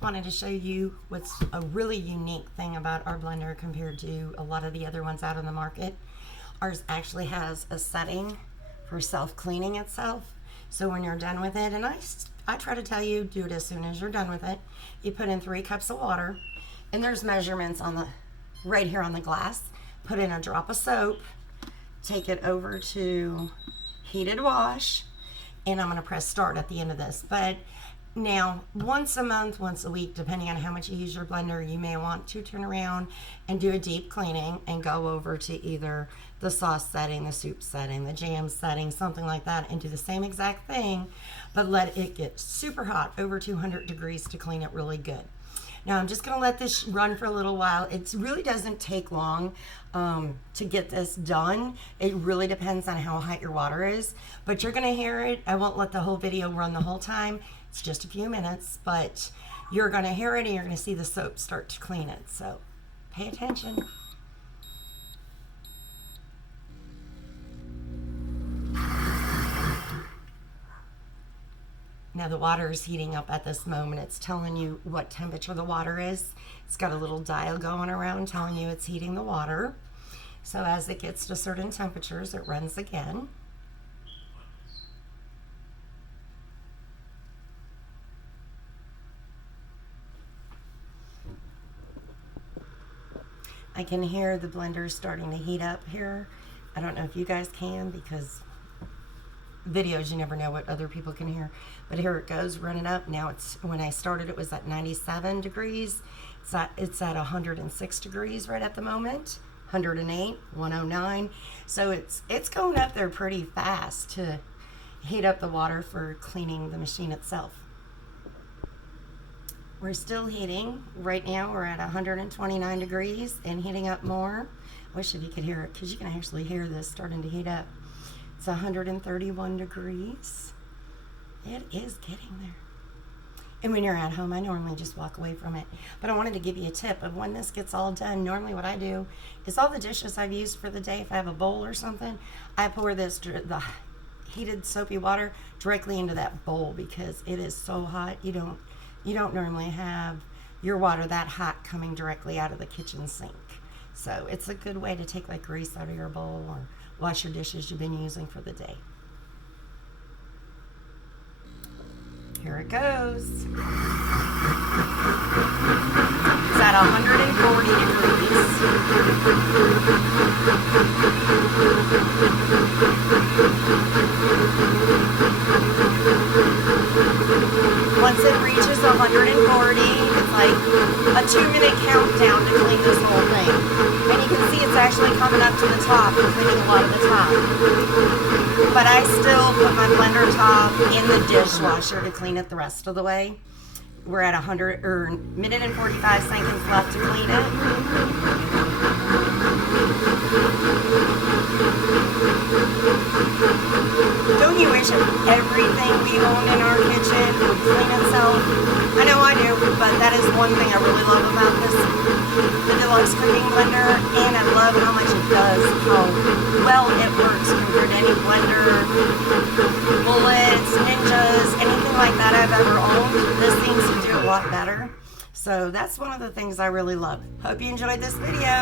wanted to show you what's a really unique thing about our blender compared to a lot of the other ones out on the market. Ours actually has a setting for self-cleaning itself. So when you're done with it, and I try to tell you, do it as soon as you're done with it. You put in 3 cups of water, and there's measurements on the right here on the glass. Put in a drop of soap, take it over to heated wash, and I'm going to press start at the end of this. But now, once a month, once a week, depending on how much you use your blender, you may want to turn around and do a deep cleaning and go over to either the sauce setting, the soup setting, the jam setting, something like that, and do the same exact thing, but let it get super hot, over 200 degrees to clean it really good. Now I'm just going to let this run for a little while. It really doesn't take long to get this done. It really depends on how hot your water is, but you're going to hear it. I won't let the whole video run the whole time. It's just a few minutes, but you're going to hear it and you're going to see the soap start to clean it. So pay attention. Now the water is heating up at this moment. It's telling you what temperature the water is. It's got a little dial going around telling you it's heating the water. So as it gets to certain temperatures, it runs again. I can hear the blender starting to heat up here. I don't know if you guys can, because videos, you never know what other people can hear. But here it goes, running up. Now when I started, it was at 97 degrees. It's at 106 degrees right at the moment. 108, 109. So it's going up there pretty fast to heat up the water for cleaning the machine itself. We're still heating. Right now we're at 129 degrees and heating up more. Wish if you could hear it, because you can actually hear this starting to heat up. It's 131 degrees. It is getting there. And when you're at home, I normally just walk away from it. But I wanted to give you a tip of when this gets all done. Normally what I do is all the dishes I've used for the day, if I have a bowl or something, I pour the heated soapy water directly into that bowl, because it is so hot. You don't normally have your water that hot coming directly out of the kitchen sink. So it's a good way to take like grease out of your bowl or wash your dishes you've been using for the day. Here it goes. It's at 140 degrees. Once it reaches 140, it's like a 2-minute countdown to clean this whole thing. And you can see it's actually coming up to the top and cleaning a lot of the top. But I still put my blender top in the dishwasher to clean it the rest of the way. We're at 100 or minute and 45 seconds left to clean it. Don't you wish everything we own in our kitchen would clean itself? I know I do, but that is one thing I really love about this, the Deluxe cooking blender, and I love how much it does, how well it works compared to any blender, Bullets, Ninjas, anything like that I've ever owned. This seems to do a lot better. So that's one of the things I really love. Hope you enjoyed this video.